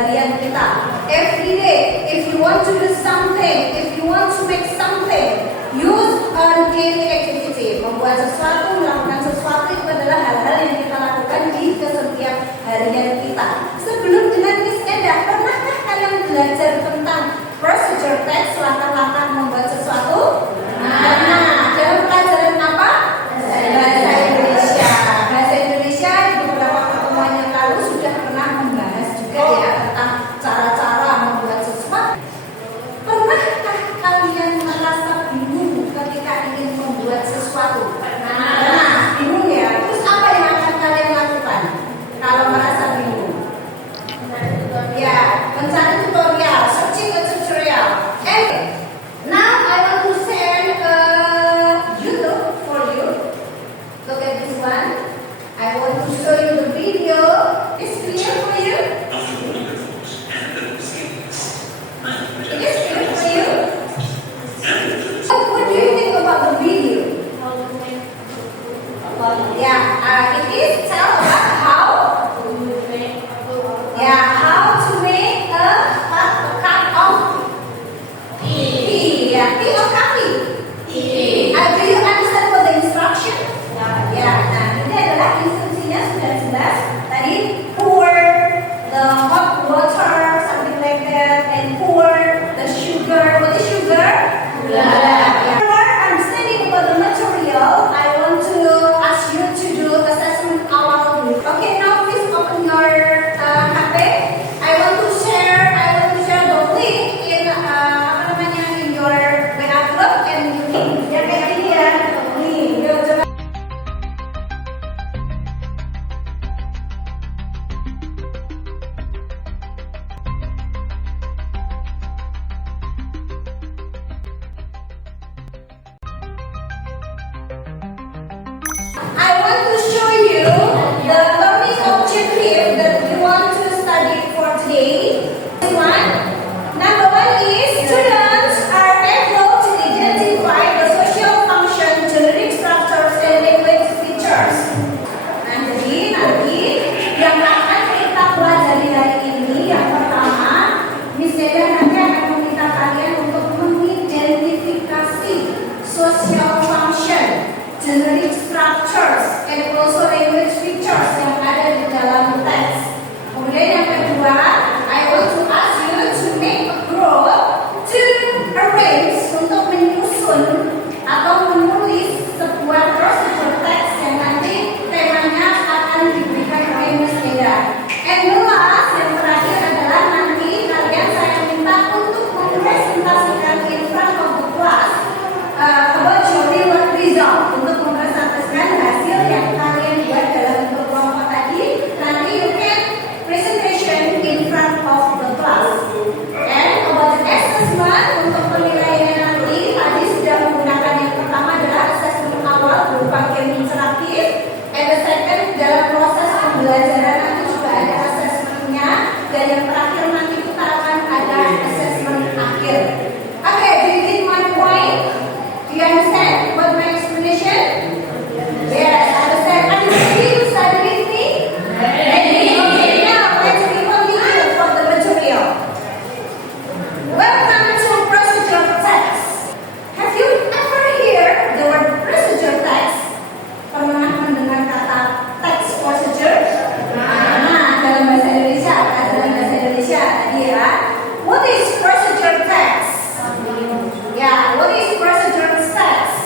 harian kita. Every day, if you want to do something, if you want to make something, use a daily activity. Membuat sesuatu, melakukan sesuatu itu adalah hal-hal yang kita lakukan di kesetiap harian kita. Sebelum dengan Miss Enda, pernahkah kalian belajar tentang procedure text, langkah-langkah membuat sesuatu? Nah, dalam pelajaran apa? Bahasa Indonesia. Bahasa Indonesia di beberapa pertemuan yang lalu sudah pernah membahas juga ya tentang cara-cara membuat sesuatu. Pernahkah kalian merasa bingung ketika ingin membuat sesuatu? Nah, bingung ya. Terus apa yang akan kalian lakukan kalau merasa bingung? Ya, mencari tutorial, searching a tutorial. And now I want to send YouTube for you. Look at this one. I want to show you the video. It's clear for you? It is clear for you? What do you think about the video? Yeah, it is tell about how to make a cup of tea. Yeah, tea or coffee? Tea. Do you understand what the instruction? Ya, nah ini adalah instruksinya sudah jelas. Tadi pour the hot water, something like that, and pour the sugar. What is sugar? Gula. Understanding about the material, I want to ask you to do assessment awal dulu. Okay, now please open your HP. I want to share the link in in your WA group, and you ya kayak gini ya. Nih, yuk coba. I want to show you the learning objective that we want to study for today. This one. Number one is students are able to identify the social function, generic structures, and language features. Nanti yang akan kita pelajari hari ini yang pertama, Miss Eda nanti akan meminta kalian untuk mengidentifikasi social function, generic structures, and also language features yang ada di dalam teks. Kemudian yang kedua, I want to ask you to make a group to arrange untuk menyusun atau menulis sebuah procedure text yang nanti temanya akan diberikan oleh Miss Eda. And the last, yang terakhir adalah nanti kalian saya minta untuk mempresentasikan in front of the class about your real result, untuk mempresentasikan hasil yang kalian buat dalam bentuk kelompok tadi. Nanti you can presentation in front of the class. And about the assessment, untuk penilaian nanti tadi sudah menggunakan yang pertama adalah assessment awal berupa game interaktif, and the second dalam proses pembelajaran nanti juga ada assessmentnya, dan yang terakhir nanti kita akan ada assessment akhir. Okay, do you get my point? Do you understand what my explanation? Yes, I understand. Are you ready to study with me? Ready. Okay, now let's continue for the material. Welcome to procedure text. Have you ever heard the word procedure text? Pernah mendengar kata text procedure? Nah, dalam bahasa Indonesia tadi ya. What is procedure text? Yeah, what is procedure text?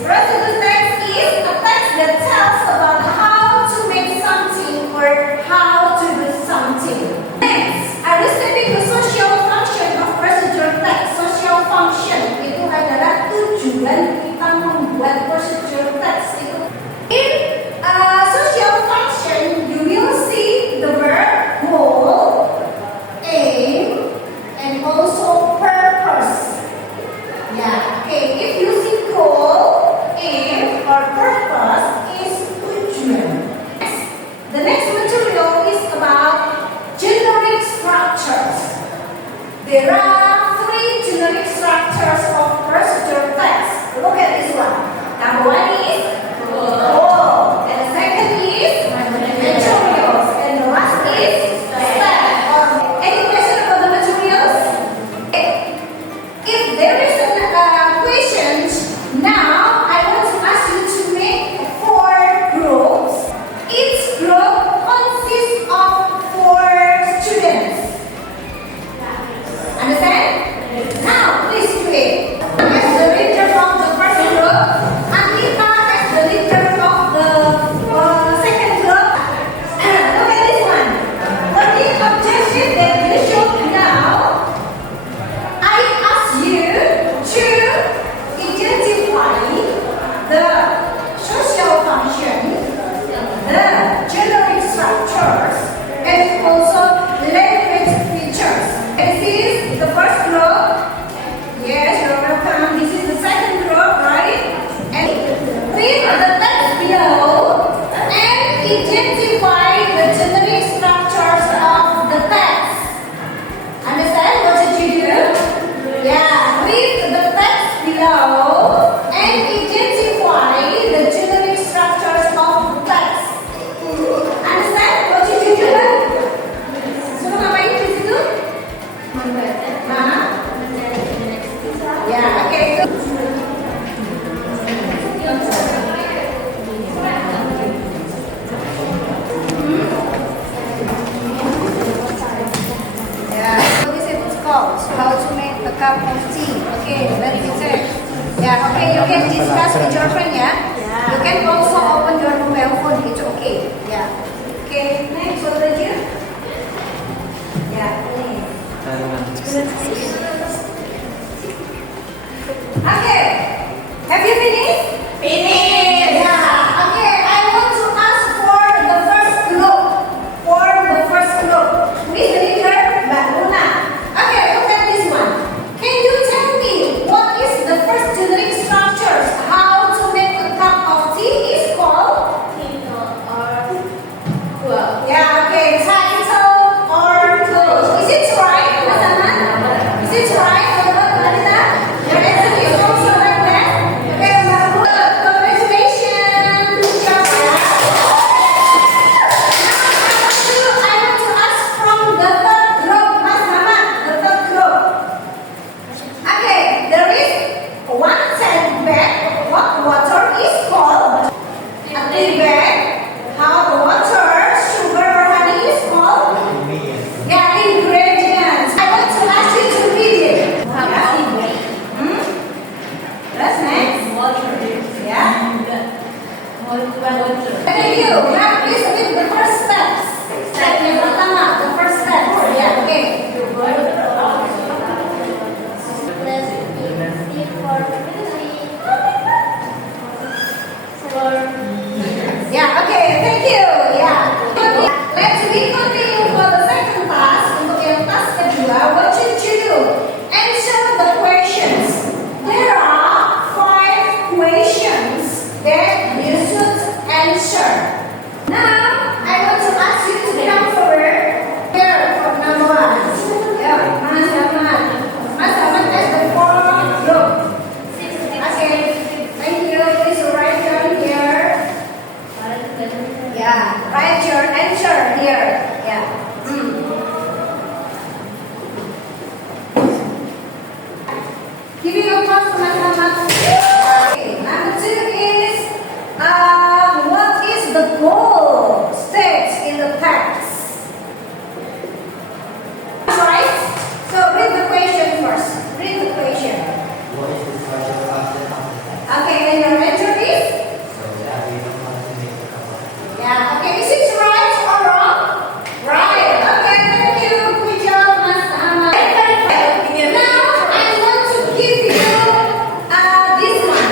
Procedure text is a text that tells about how to make something or how to do something. Next, understanding the social function of procedure text. Social function itu adalah tujuan kita membuat procedure text itu. In social function, you will see the verb goal, aim, and also purpose. Yeah, okay. If you see goal, aim, or purpose is tujuan. The next material is about generic structures. There are three generic structures of procedure text. Look at this one. Number one is goal, and the second is materials, and the last is step or you can discuss with your friend, yeah? You can also open your mobile phone, it's okay. Yeah. Okay, next, what about you? Yeah, please. Okay, have you finished? Finished. Yeah. Okay, I want to ask for the first group. For the first group, Miss Leader, Mbak Luna. Okay, look at this one. Can you tell me what is the first generic structures? How to make a cup of tea is called? Yeah, okay. Title or close. Is it right, Mas Ahmad? Is it right, Anita? Your answer is also like that. Okay, Mbak Luna, congratulations. Good job. I want to ask from the third group, Mas Ahmad, the third group. Okay, there is one sand bag. What water is called? A tea bag. How water, sugar or honey is called? Yeah, ingredients. I want to ask you to read it. Hmm? What's next? Yeah. Thank you. Now please read the first steps. Step yang pertama, the first step. Yeah, okay. Yeah, okay, thank you. Yeah. Let's continue for the second task. Untuk yang task kedua, what should you do? Answer the questions. There are 5 questions that you should answer. Now, I want to ask you to come forward. Here for number 1. Yeah, Mas Ahmad. Mas Ahmad has the 4 group. Okay, thank you. Please write down here. Yeah, write your answer here. Yeah. Giving applause to Mas Ahmad. Okay, number 2 is what is the goal stated in the text? Right? So read the question first. Read the question. What is the structure of the alphabet? Okay, and your answer is? So that we don't want to make a couple. Yeah, okay, is it right or wrong? Right, okay, thank you. Good job, Mas Ahmad. Now, I want to give you this one.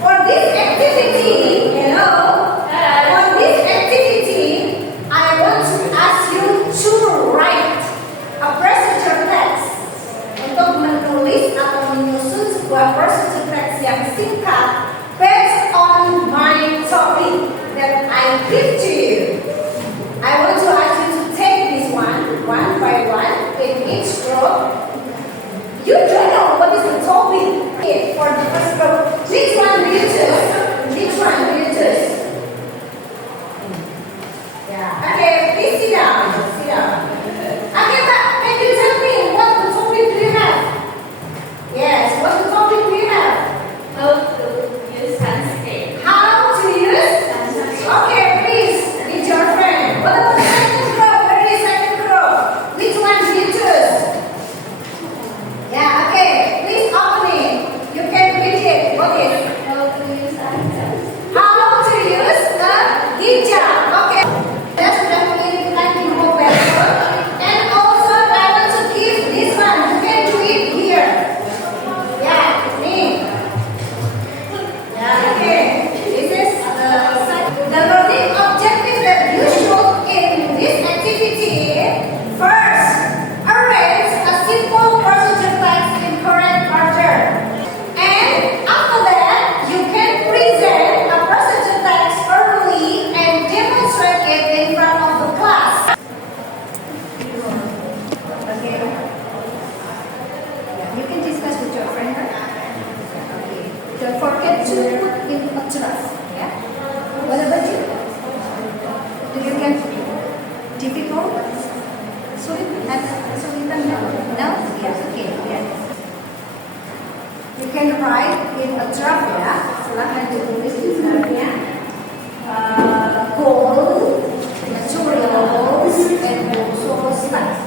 For this activity, for this activity, I want to ask you to write a procedure text. Untuk menulis atau menyusun sebuah procedure text yang singkat based on my topic that I give to you. I want to ask you to take this one by one in each group. You don't know what is the topic. Okay, for the first group, which one do you choose? Which one do you choose? Yeah. Okay, please sit down. Sit down. Okay, but can you tell me what the topic do you have? Yes, what the topic do you have? How to use Sanskrit. Okay, please, it's your friend. What about the second group? Where is second group? Which one do you choose? Yeah, okay, please open it. You can read it. What is? How to use the hijab. Okay. That's definitely like in mobile phone. And also, I want to give this one. You can do it here. Yeah, me. Yeah, okay. This is the learning objective that you should in this activity. First, arrange a simple procedure text in correct order. And after that, you can present a procedure text orally and demonstrate it in front of the class. Okay. Yeah, you can discuss with your friend. Okay. Don't forget to put in a draft. Yeah. What about you? Do you get difficult? Kesulitan no? No? Yeah, okay. Yeah. You can write in a draft ya. Silahkan ditulis di dalamnya. Goal, materials, and also slides.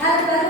Hal baru